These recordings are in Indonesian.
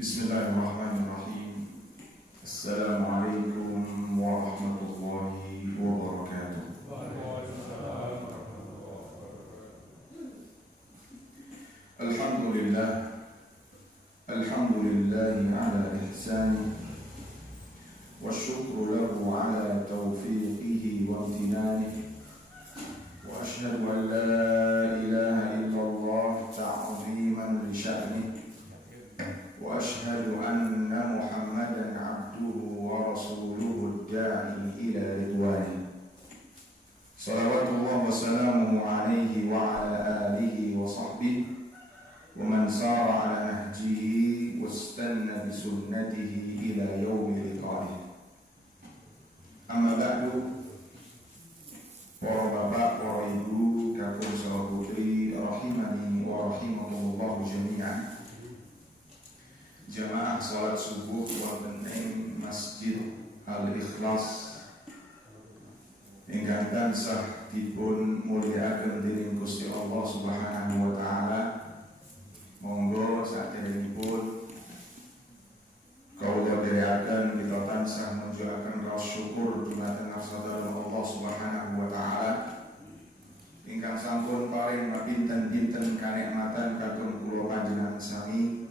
Bismillahirrahmanirrahim. Assalamualaikum warahmatullahi wabarakatuh. Alhamdulillah. Alhamdulillahi ala ihsani wa syukru lahu ala taufiqihi wa amtinani. Wa ashhadu an la ilaha illallah ta'ziman li sya'ni. Wa ashhadu anna Muhammadan abduhu wa rasuluhu ad-da'i ila ridwani. Salawatullah wa salamuhu alaihi wa ala alihi wa sahbihi wa man sara ala nahjihi wastanna bi sunnatihi ila yaumi liqa'ih. Amma ba'du. Para bapak, para ibu, kakung saha putri rahimani wa rahimakumullah jami'an. Jamaah salat subuh wonten ing Masjid Al-Ikhlas ingkang tansah dipun mulyakaken dening Gusti Allah Subhanahu wa taala. Monggo saderengipun kawula dherekaken kita tansah menjulaken rasa syukur dumateng saudara Allah Subhanahu wa taala ingkang sampun paring pinten-pinten kanikmatan kagem kula panjenengan sami.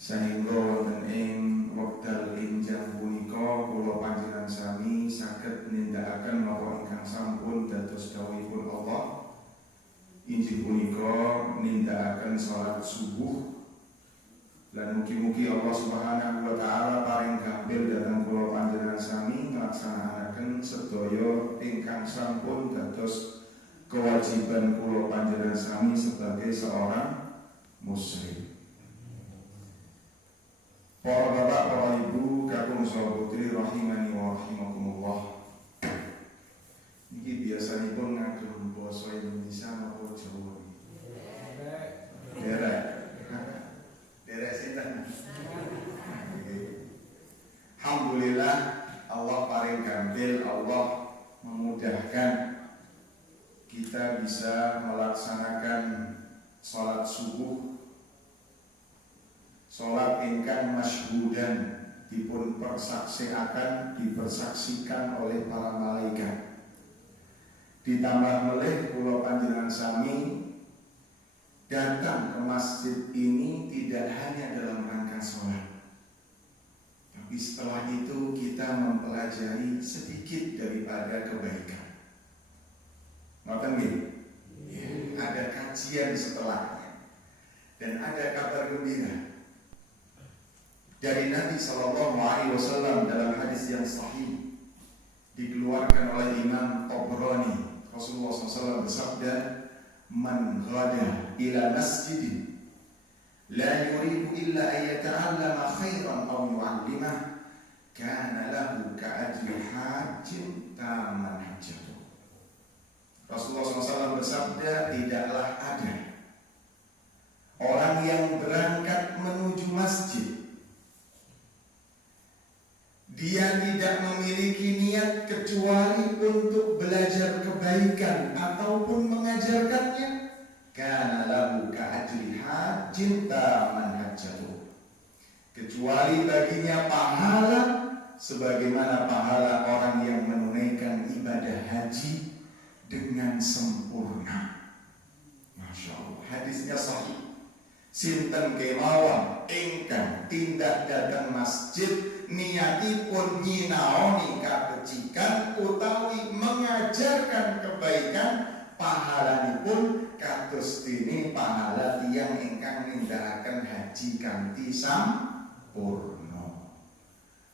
Sehingga wonten ing wekdal enjang punika kula panjenengan sami saged nindakaken napa ingkang sampun dados dawuhipun Allah. Injil punika nindakaken salat subuh lan mugi-mugi Allah Subhanahu wa taala paring gampil dhateng kula panjenengan sami nglaksanakaken sedaya ingkang sampun dados kewajiban kula panjenengan sami sebagai seorang muslim. Para bapak, para ibu, kakung saha putri rahimani wa rahimakumullah. Iki biasanipun ngagem basa Indonesia napa Jawa? Derek. Derek sinten? Alhamdulillah Allah paring gampil, Allah memudahkan kita bisa melaksanakan salat subuh. Salat ingkang masyhudan dipun dipersaksikan oleh para malaikat. Ditambah melih kula panjenengan sami datang ke masjid ini tidak hanya dalam rangka salat, tapi setelah itu kita mempelajari sedikit daripada kebaikan. Ngoten nggih? Ada kajian setelahnya dan ada kabar gembira dari Nabi SAW dalam hadis yang sahih dikeluarkan oleh Imam Tabrani. Rasulullah SAW bersabda, "Man ghada ila masjidin la yuridu illa an yata'allama khairan aw yu'allimah kana lahu ka'ajri hajjin tamman hajjatuh." Rasulullah SAW bersabda, tidaklah ada orang yang berangkat menuju masjid dia tidak memiliki niat kecuali untuk belajar kebaikan ataupun mengajarkannya, kana lahu ka'ajri hajjin tamman hajjatuh, kecuali baginya pahala sebagaimana pahala orang yang menunaikan ibadah haji dengan sempurna. Masya Allah, hadisnya sahih. Sinten kemawon ingkang tindak datang masjid niatipun nyinaoni kabecikan utawi mengajarkan kebaikan, pahalanipun kados dene pahala tiyang ingkang nindakaken haji kanthi sampurna.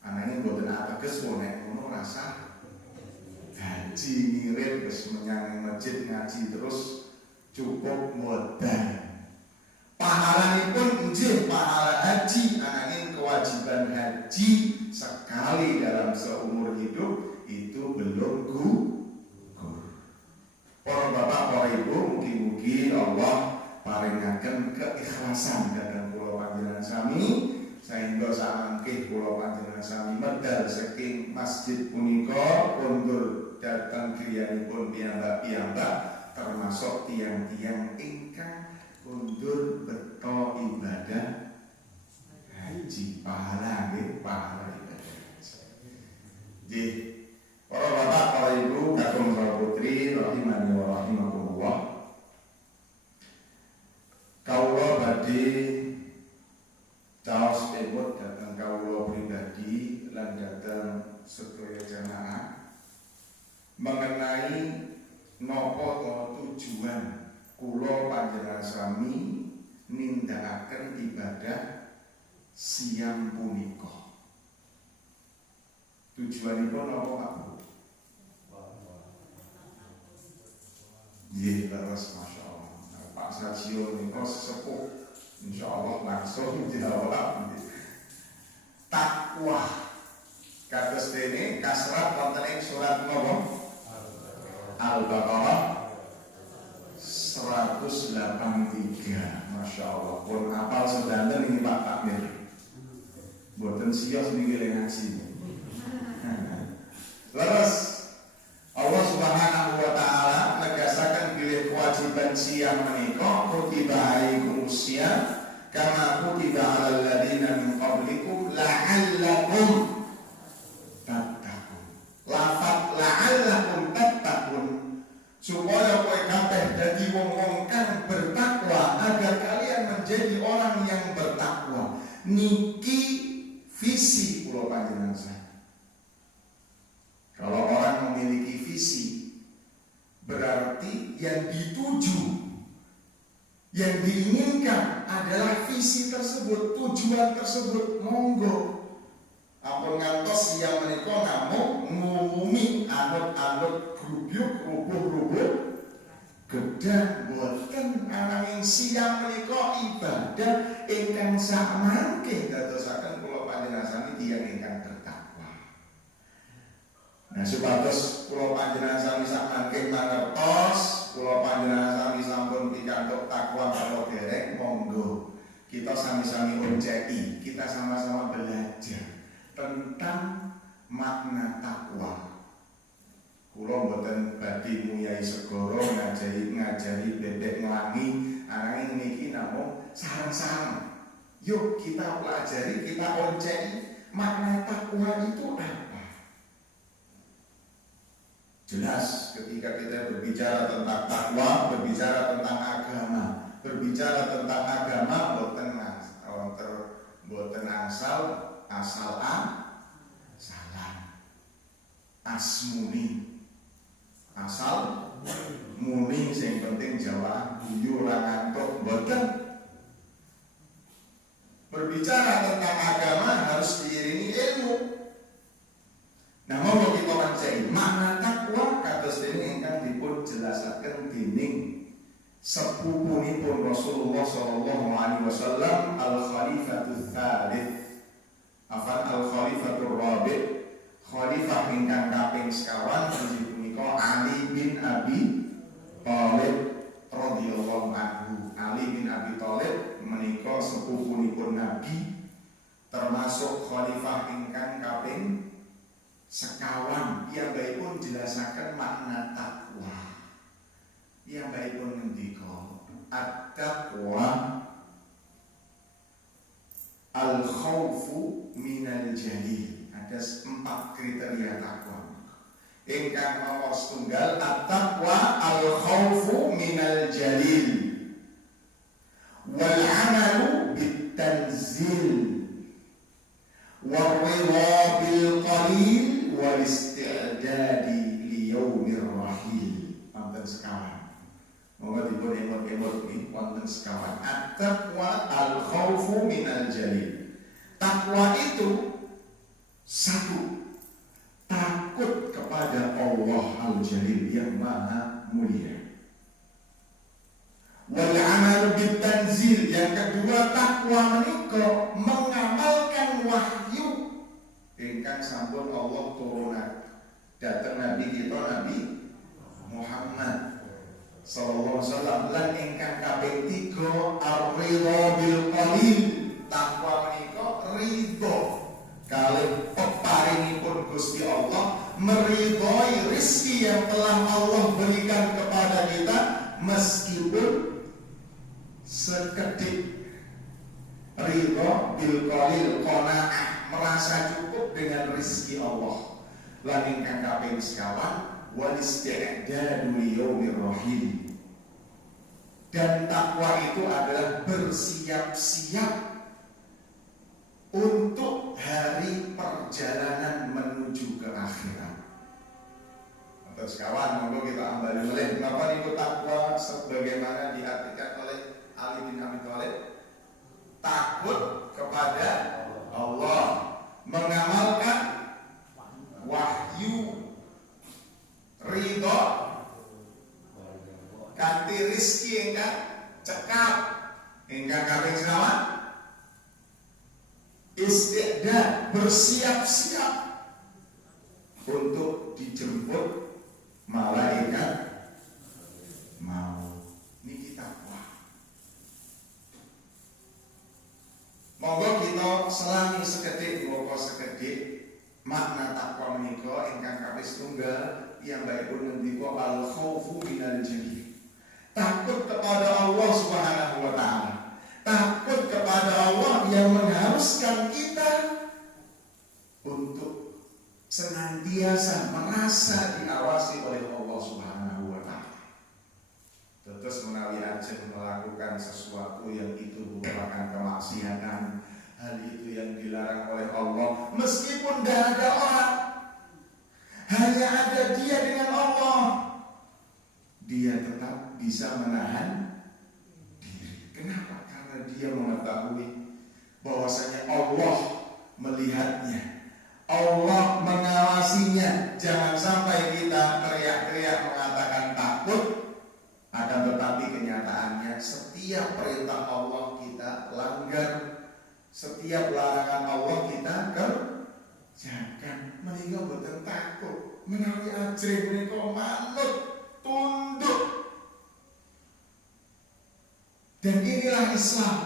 Ananging boten ateges nek ngono rasa haji ngirit wis menyang masjid ngaji terus cukup modal. Pahalanipun nggih pahala haji, ananging kewajiban haji sekali dalam seumur hidup itu belum gugur. Para bapak, para ibu, mugi-mugi Allah paringaken keikhlasan dhateng kula panjenengan sami sehingga samangke kula panjenengan sami medal saking masjid punika kondur dhateng griyanipun piyambak-piyambak termasuk tiang-tiang ingkang kondur beto ibadah haji. Caos ebot datang kawula pribadi lan datang sedaya jamaah mengenai napa to tujuan kula panjenengan sami nindakaken ibadah siam punika. Tujuanipun napa Pak? Nggih, leres masyaallah. Pak Sajio niku sesepuh. Insyaallah langsung dijawab. Takwa. Kados dene kasrat wonten ing surat napa? Al-Baqarah 183. Masyaallah. Pun apal sedanten ini Pak Takmir. Mboten siyos niki ngaji. Leres Allah Subhanahu wa taala negasaken bilih kewajiban siam menika kutiba alaikum siyam kama kutiba alal ladina min qablikum la'allakum tattaqun. Lafaz la'allakum tattaqun supaya kowe kabeh dadi wong-wong kang bertakwa agar kalian menjadi orang yang bertakwa. Niki visi kula panjenengan saya. Kalau orang memiliki visi, berarti yang dituju, yang diinginkan adalah visi tersebut, tujuan tersebut. Monggo ampun ngantos yang menika namung ngumumi anut-anut grubyuk rubuh-rubuh gedang boten ananging siang menika ibadah ingkang sak mangke dadosaken kula panjenengan sami tiyang ingkang bertakwa. Nah, supados kula panjenengan sami sak mangke mangertos, kula panjenengan sami sampun pikantuk takwa karo derek, monggo kita sami-sami onceki, kita sama-sama belajar tentang makna takwa. Kula mboten badhe nguyai segara ngajari bebek nglangi, ananging niki namung sareng-sareng. Yuk kita pelajari, kita onceki makna takwa itu apa. Jelas ketika kita berbicara tentang takwa, berbicara tentang agama, berbicara tentang agama boten asalan asmuni asal muni sing penting jawab guyu ora ngantuk boten. Berbicara tentang agama harus diiringi ilmu. Nah, mau kita wancai makna takwa kados dene ingkang dipun jelasaken dening sepupunipun Rasulullah sallallahu alaihi wasallam al-Khalifatul Tsalits. Al-Khalifatur Rabi', khalifah ingkang kaping sekawan inggih punika Ali bin Abi Thalib radhiyallahu anhu. Ali bin Abi Thalib menika sepupunipun Nabi, termasuk khalifah ingkang kaping sekawan. Piyambakipun jelasaken makna takwa. Piyambakipun ngendika at-taqwa al-khaufu minal jalil. Ada 4 kriteria takwa. Ingkang nomor setunggal at-taqwa al-khaufu minal jalil wal amalu bit-tanzil war-ridha bil qalil wal isti'dadi li yaumir rahil. Wonten sekawan. Monggo dipun emot-emot niki wonten sekawan. At-taqwa al-khaufu minal jalil. Takwa itu satu, takut kepada Allah al-Jalil yang maha mulia. Wal amal bit tanzil, yang kedua takwa menika mengamalkan wahyu ingkang sampun Allah turunaken dhateng Nabi kita Nabi Muhammad sallallahu alaihi wasallam. Lan ingkang kaping 3 ar-ridha bil qalil. Takwa menika ridho kalih peparingipun Gusti Allah, meridhoi rezeki yang telah Allah berikan kepada kita meskipun sekedhik. Ridho bil qalil, qanaah, merasa cukup dengan rezeki Allah. Lan ingkang kaping sekawan wal isti'dadu li yaumir rahim. Dan takwa itu adalah bersiap-siap untuk hari perjalanan menuju ke akhirat. Terus kawan, monggo kita ambil oleh kenapa niku takwa sebagaimana diartikan oleh Ali bin Abi Thalib, takut kepada Allah, mengamalkan wahyu, ridho, kanthi rizki ingkang cekap, ingkang kaping selamat, istiqdad, bersiap-siap untuk dijemput malaikat mau. Niki takwa. Monggo kita selami sekedhik monggo sekedhik makna takwa menika ingkang kaping setunggal piyambakipun ngendika al khaufu minal jalil. Takut kepada Allah Subhanahu wa taala. Takut kepada Allah yang mengharuskan kita untuk senantiasa merasa diawasi oleh Allah Subhanahu wa taala. Terus menawi ajeng melakukan sesuatu yang itu merupakan kemaksiatan, hal itu yang dilarang oleh Allah, meskipun tidak ada orang, hanya ada dia dengan Allah, dia tetap bisa menahan diri. Kenapa? Karena dia mengetahui bahwasanya Allah melihatnya, Allah mengawasinya. Jangan sampai kita teriak-teriak mengatakan takut, akan tetapi kenyataannya setiap perintah Allah kita langgar, setiap larangan Allah kita kerjakan. Menika boten takut, menawi ajrih menika manut, tunduk. Dan inilah Islam.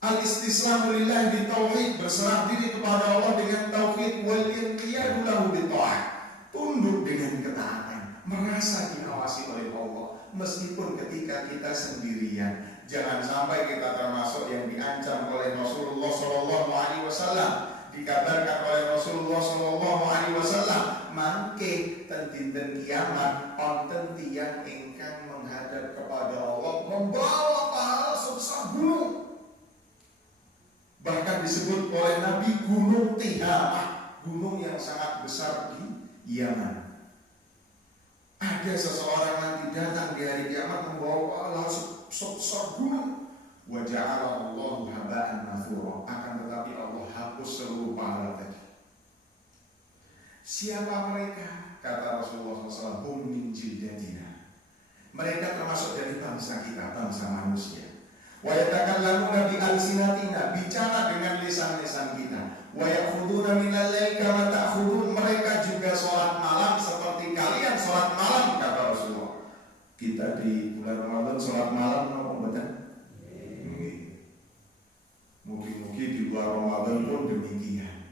Al-istislamu lillahi bitauhid, berserah diri kepada Allah dengan tauhid, wal inqiyadu lahu bita'ah, tunduk dengan ketaatan, merasa diawasi oleh Allah meskipun ketika kita sendirian. Jangan sampai kita termasuk yang diancam oleh Rasulullah sallallahu alaihi wasallam. Dikabarkan oleh Rasulullah sallallahu alaihi wasallam, mangke ten dinten kiamat wonten tiyang ingkang menghadap kepada Allah membawa pahala sebesar gunung. Bahkan disebut oleh Nabi Gunung Tihamah, gunung yang sangat besar di Yaman. Ada seseorang nanti datang di hari kiamat membawa pahala sebesar gunung. Wa ja'ala Allahu haba'an mathura, akan tetapi Allah hapus seluruh pahala tadi. Siapa mereka? Kata Rasulullah SAW, hum min jildatina. Mereka termasuk dari bangsa kita, bangsa manusia. Wa yatakallamuna bi alsinatina, bicara dengan lisan-lisan kita. Wa ya'khuduna minal laili kama ta'khudun, mereka juga sholat malam seperti kalian sholat malam, kata Rasulullah. Kita di bulan Ramadan sholat malam apa betul? Mungkin-mungkin di luar Ramadan pun demikian.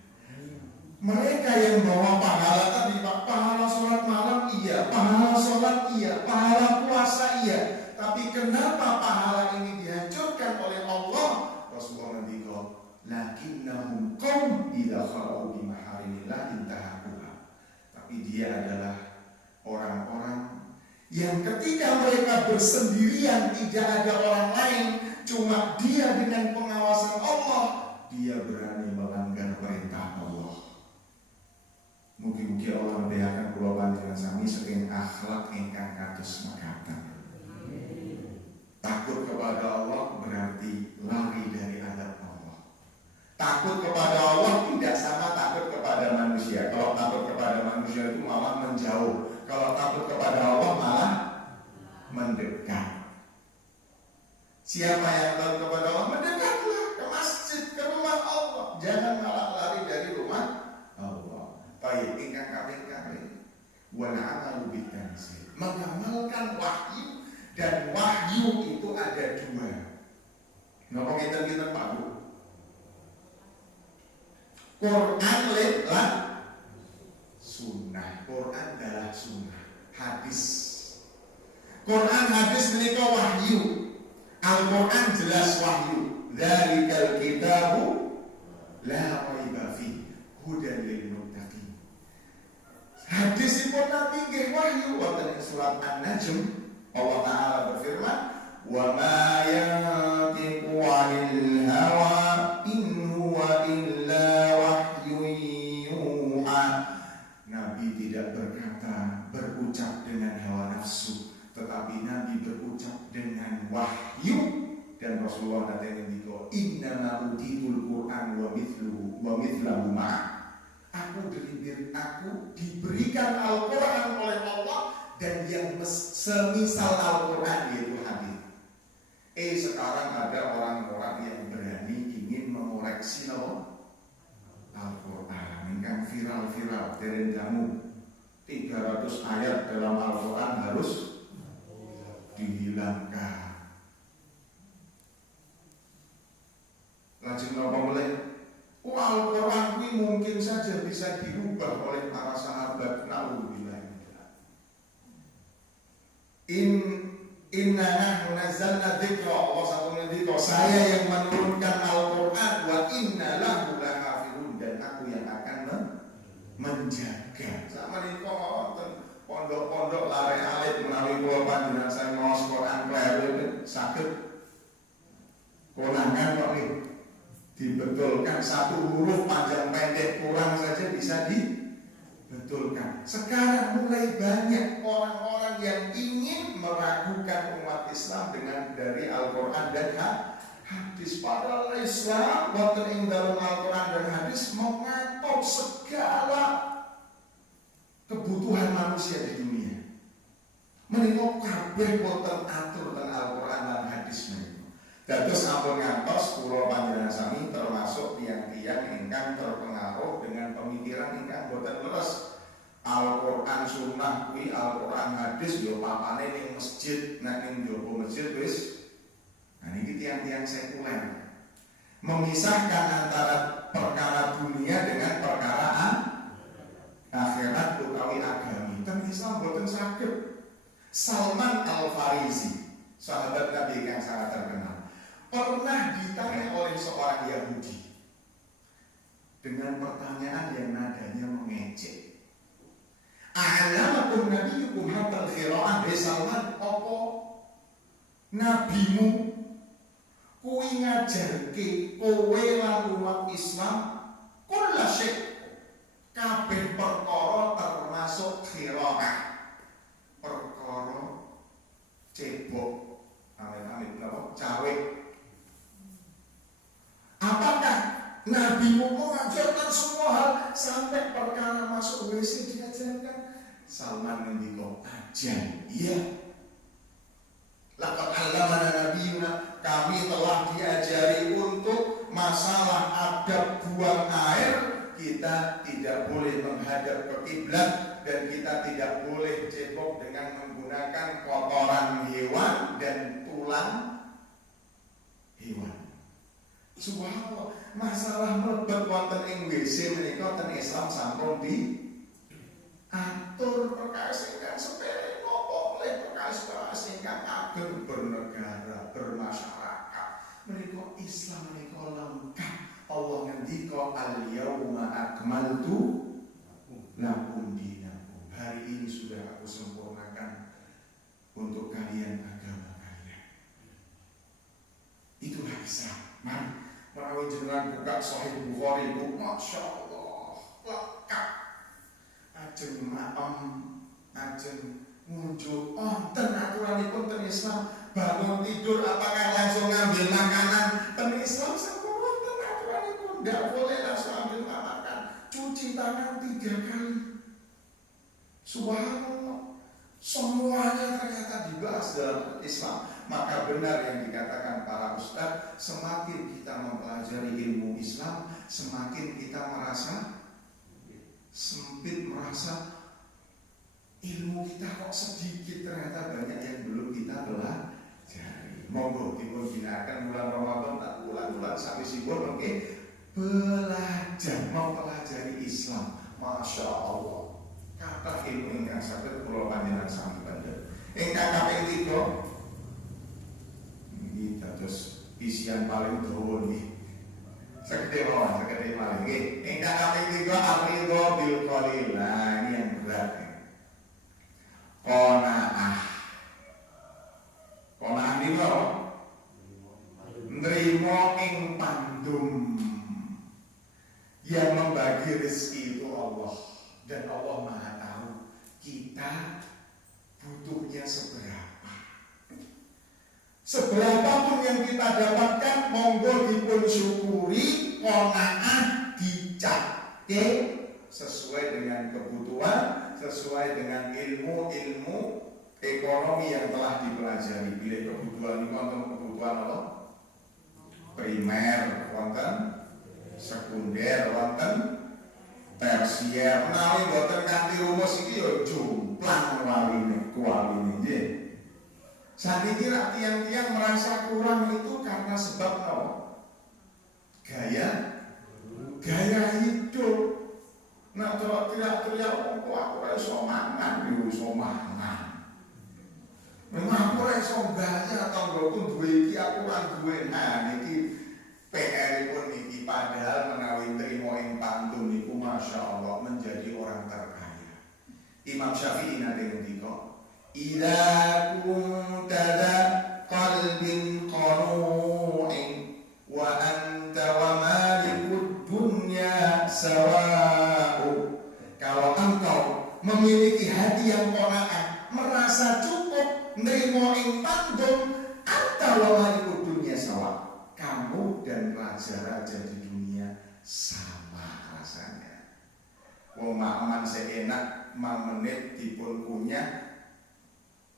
Mereka yang bawa pahala tadi, pahala sholat malam iya, pahala sholat iya, pahala puasa iya. Tapi kenapa pahala ini dihancurkan oleh Allah? Rasulullah ngendika, lakinnahum qaum idza khalu bi maharimillah intahaquha. Tapi dia adalah orang-orang yang ketika mereka bersendirian, tidak ada orang lain, cuma dia dengan pengawasan Allah, dia berani melanggar perintah Allah. Mungkin-mungkin Allah membiarkan kula panjenengan sami saking akhlak ingkang kados mekaten. Takut kepada Allah berarti lari dari adab Allah. Takut kepada Allah tidak sama takut kepada manusia. Kalau takut kepada manusia itu malah menjauh. Kalau takut kepada Allah malah mendekat. Siapa yang takut kepada Allah, mendekatlah ke masjid, ke rumah Allah. Jangan malah lari dari rumah Allah. Baik, ingkang kaping-kaping wa na'amalu bitanzil, mengamalkan wahyu. Dan wahyu itu ada dua. Napa kita Pak Bu? Quran lan sunnah. Quran adalah sunnah, hadis. Quran hadis menika wahyu. Al-Quran jelas wahyu. Dzalikal kitabu la raiba fihi hudan lil muttaqin. Hadisipun Nabi nggih wahyu wonten ing surat An-Najm. Allah Ta'ala berfirman, wa ma yantiqu 'anil hawa Allah nate ngendika innama utitul Qur'an wa mithluhu aku diberikan Al-Qur'an oleh Allah dan yang semisal Al-Qur'an yaitu hadis. Sekarang ada orang-orang yang berani ingin mengoreksi Al-Qur'an ingkang viral dereng jamu 300 ayat dalam Al-Qur'an harus dihilangkan. Lajeng napa melih? Al-Qur'an ini mungkin saja bisa dirubah oleh para sahabat. Naudzubillah. Inna nahnu nazzalna dzikra. Allah satu ngendika, saya yang menurunkan Al-Qur'an wa inna lahu lahafizun, dan aku yang akan menjaga. Sakmenika wonten pondok-pondok lare alit menawi kula panjenengan saya maos Qur'an kleru saged konangan kok nggih. Dibetulkan satu huruf panjang pendek kurang saja bisa dibetulkan. Sekarang mulai banyak orang-orang yang ingin meragukan umat Islam dengan dari Al-Quran dan hadis. Padahal Islam wonten ing dalam Al-Quran dan hadis mengatur segala kebutuhan manusia di dunia. Menika kabeh boten atur teng Al-Quran dan hadis menika. Dados ampun ngantos kula panjenengan sami termasuk tiyang-tiyang ingkang terpengaruh dengan pemikiran ingkang boten leres. Al-Qur'an sunnah kuwi Al-Qur'an hadis yo papane ning masjid, nek ning njaba masjid wis. Nah niki tiyang-tiyang sekuler. Memisahkan antara perkara dunia dengan perkara akhirat utawi agami. Ten Islam boten saged. Salman Al-Farisi, sahabat Nabi yang sangat terkenal, pernah ditanya oleh seorang Yahudi dengan pertanyaan yang nadanya mengejek. A'lamakum nabiyukum hatta al-khira'ah Salman, apa nabimu kuwi ngajarke kowe lan umat Islam kulla syai' kabeh perkara termasuk khira'ah, perkara cebok amit-amit napa cawe. Apakah Nabi mau mengajarkan semua hal sampai perkara masuk WC diajarkan? Salman ngendika, ajan, iya. Laqad 'allamana nabiyuna, kami telah diajari untuk masalah adab buang air, kita tidak boleh menghadap ke kiblat dan kita tidak boleh cebok dengan menggunakan kotoran hewan dan tulang hewan. Subhanallah, masalah mlebet wonten ing WC menika ten Islam sampun diatur perkara ingkang sepele napa oleh perkara ingkang ageng bernegara, bermasyarakat. Menika Islam menika lengkap. Allah ngendika al-yauma akmaltu lakum dinakum. Hari ini sudah aku sempurnakan untuk kalian agama kalian. Itulah Islam. Mari menawi jenengan buka Sahih Bukhari, Masya Allah, lengkap. Ajeng maem, ajeng ngunjuk, ten aturanipun ten Islam. Bangun tidur apakah langsung ngambil makanan? Ten Islam sampun ten aturanipun, tidak boleh langsung ambil makan. Cuci tangan 3 kali. Subhanallah, semuanya ternyata dibahas dalam Islam. Maka benar yang dikatakan para ustaz, semakin kita mempelajari ilmu Islam, semakin kita merasa sempit, merasa ilmu kita kok sedikit, ternyata banyak yang belum kita pelajari. Monggo dipun ginakaken bulan Ramadan tak bulan-bulan sawisipun mengke belajar mempelajari Islam. Masya Allah, kata ilmu ingkang saged kula panjenengan sami bandel. Ingkang kaping 3 iki dados isian paling dawa nggih. Sekedhik mawon, sekedhik malih nggih. Ingkang kaping 3 ridho bil qalil. Nah, ini yang berat. Qanaah. Qanaah niku nrimo ing pandum. Yang membagi rezeki itu Allah, dan Allah Maha tahu kita butuhnya seberapa. Seberapapun yang kita dapatkan, monggo dipun syukuri, qanaah dicake sesuai dengan kebutuhan, sesuai dengan ilmu-ilmu ekonomi yang telah dipelajari. Bila kebutuhan ini wonten kebutuhan apa? Primer, wonten sekunder, wonten tersier. Menawi boten kanthi rumus iki ya jomplang waline kuwaline nggih. Sakniki rak tiang-tiang merasa kurang itu karena sebab apa? Gaya hidup. Nah, teriak-teriak aku ora iso mangan, yo iso mangan. Memang aku ora iso gaya tanggoku duwe iki aku ora duwe. Nah, niki PR-ipun niki padahal menawi trimo ing pantun niku masyaallah menjadi orang terkaya. Imam Syafi'i nate ngendika, "Idza kunta dza qalbin qanu'in wa anta wa malikud dunya sawa'u." Kalau engkau memiliki hati yang qanaah, merasa cukup nrimo ing pantun, anta wa malikud dunya sawa. Kamu dan raja-raja di dunia sama rasanya. Wong maman seenak menit dipun kunyah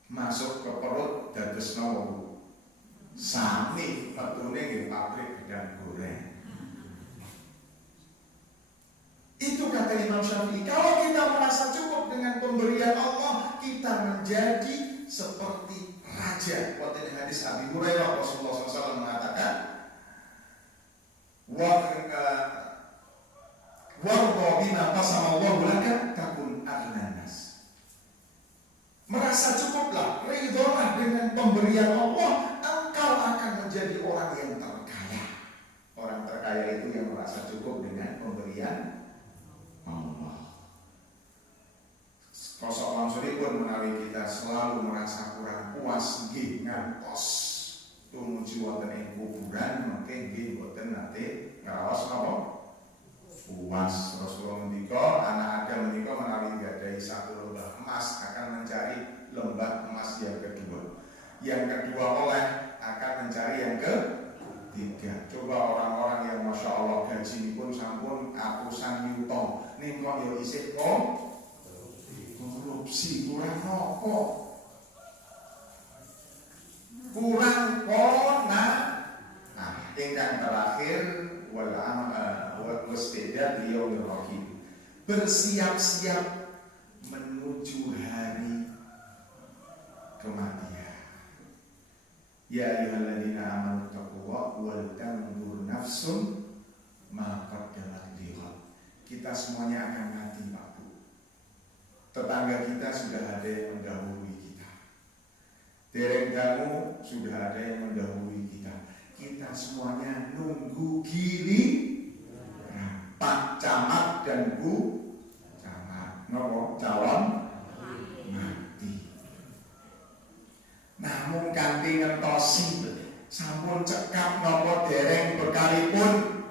masuk ke perut dados nawa sami metune nggih pabrik gedang goreng. Itu kata Imam Syafi'i. Kalau kita merasa cukup dengan pemberian Allah, kita menjadi seperti raja. Wonten hadis Abi Hurairah Rasulullah SAW mengatakan, warḍa bima qasama Allahu laka takun aghnan nas. Merasa cukuplah, ridholah dengan pemberian Allah, engkau akan menjadi orang yang terkaya. Orang terkaya itu yang merasa cukup dengan pemberian Allah. Kosok langsunipun menawi kita selalu merasa kurang puas nggih ngantos tumuju wonten ing kuburan, mengke nggih boten nate ngraos napa puas. Rasulullah ngendika, anak Adam menika menawi gadhahi satu lembah emas akan mencari lembah emas yang kedua. Yang kedua oleh akan mencari yang ketiga. Coba orang-orang yang masya Allah gaji pun sampun atusan yuto, nih kok yo isih korupsi, kurang nopo, kurang kona. Nah, yang terakhir wasbeda beliau berrohim, bersiap-siap menuju hari kematian. Ya ayyuhalladzina amanu taqullaha wal tanzur nafsun ma qaddamat lighad. Kita semuanya akan mati, Pak Bu. Tetangga kita sudah ada yang mendahului kita. Dereng kamu sudah ada yang mendahului kita. Kita semuanya nunggu gili Pak Camat dan Bu Camat. Nopo calon mati. Namun kanthi ngentosi sampun cekap nopo dereng bekalipun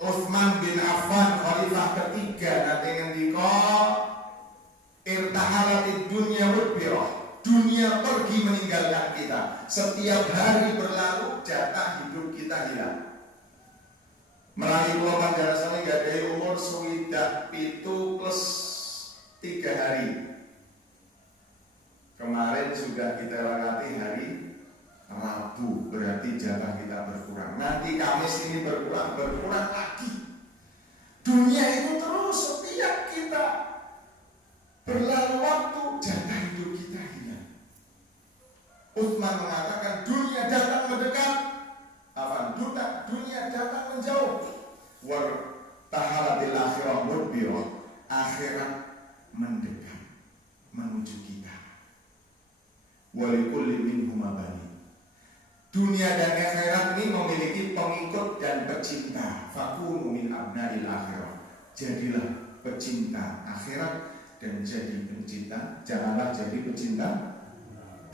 Utsman bin Affan khalifah ketiga nate ngendika irtahalatid dunya mudbirah. Dunia pergi meninggalkan kita. Setiap hari berlalu jatah hidup kita hilang. Meraih kula panjenengan gadhahi umur 27+3 hari. Kemarin sudah kita lewati hari Rabu, berarti jatah kita berkurang. Nanti Kamis ini berkurang lagi. Dunia itu terus setiap kita berlalu waktu jatah hidup kita hilang. Utsman mengatakan dunia datang mendekat, dunia datang menjauh. War tahalatil akhirah mudbirah, akhirat mendekat menuju kita. Walikulli minhum bani. Dunia dan akhirat ini memiliki pengikut dan pecinta. Fakunu min abnail akhirah. Jadilah pecinta akhirat dan jadi pencinta, janganlah jadi pecinta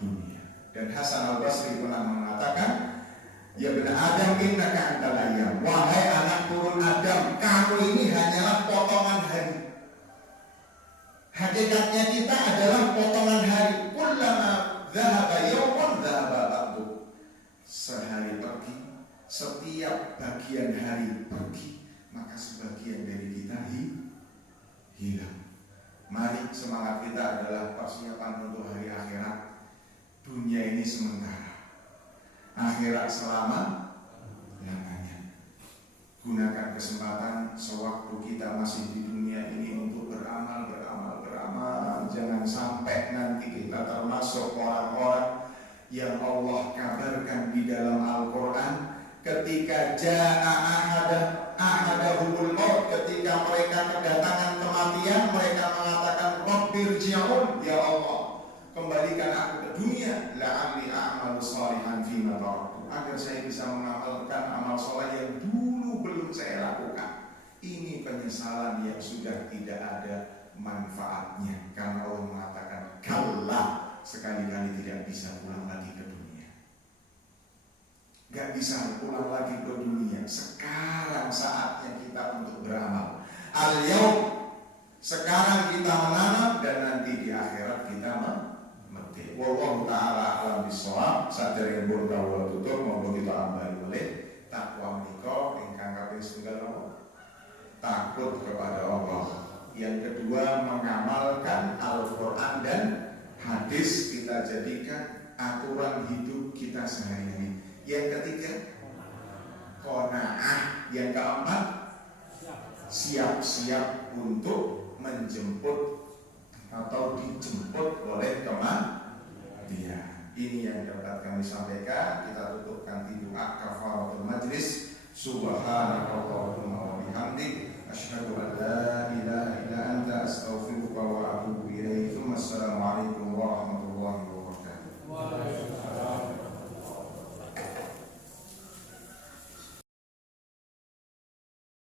dunia. Dan Hasan Al-Basri pernah mengatakan, ya benar Adam innaka antal ayyam. Wahai anak turun Adam, kamu ini hanyalah potongan hari. Hakikatnya kita adalah potongan hari. Kullama dhahaba yawmun dhahaba ba'du. sehari pergi, setiap bagian hari pergi, maka sebagian dari kita hilang. Mari semangat kita adalah persiapan untuk hari akhirat. Dunia ini sementara, akhirat selama-lamanya. Gunakan kesempatan sewaktu kita masih di dunia ini untuk beramal. Jangan sampai nanti kita termasuk orang-orang yang Allah kabarkan di dalam Al-Quran, ketika ahadahumul maut, ketika mereka kedatangan kematian, mereka mengatakan Rabbirji'un, ya Allah, kembalikan aku ke dunia, la'alli a'malu shalihan fima taraktu, agar saya bisa mengamalkan amal soleh yang dulu belum saya lakukan. Ini penyesalan yang sudah tidak ada manfaatnya, karena Allah mengatakan kalla, sekali-kali tidak bisa pulang lagi ke dunia. Gak bisa pulang lagi ke dunia. Sekarang saatnya kita untuk beramal. Al-yaum, sekarang kita menanam dan nanti di akhirat kita memetik. Wallahu ta'ala alam bisawab. Sadar yang berkawal tutup maupun kita ambil oleh takwa menika ingkang kaping setunggal, takut kepada Allah. Yang kedua, mengamalkan Al-Quran dan hadis kita jadikan aturan hidup kita sehari-hari. Yang ketiga, qanaah. Yang keempat, siap-siap untuk menjemput atau dijemput oleh kematian. Ini yang dapat kami sampaikan. Kita tutupkan doa kafaratul majlis. Subhanallah.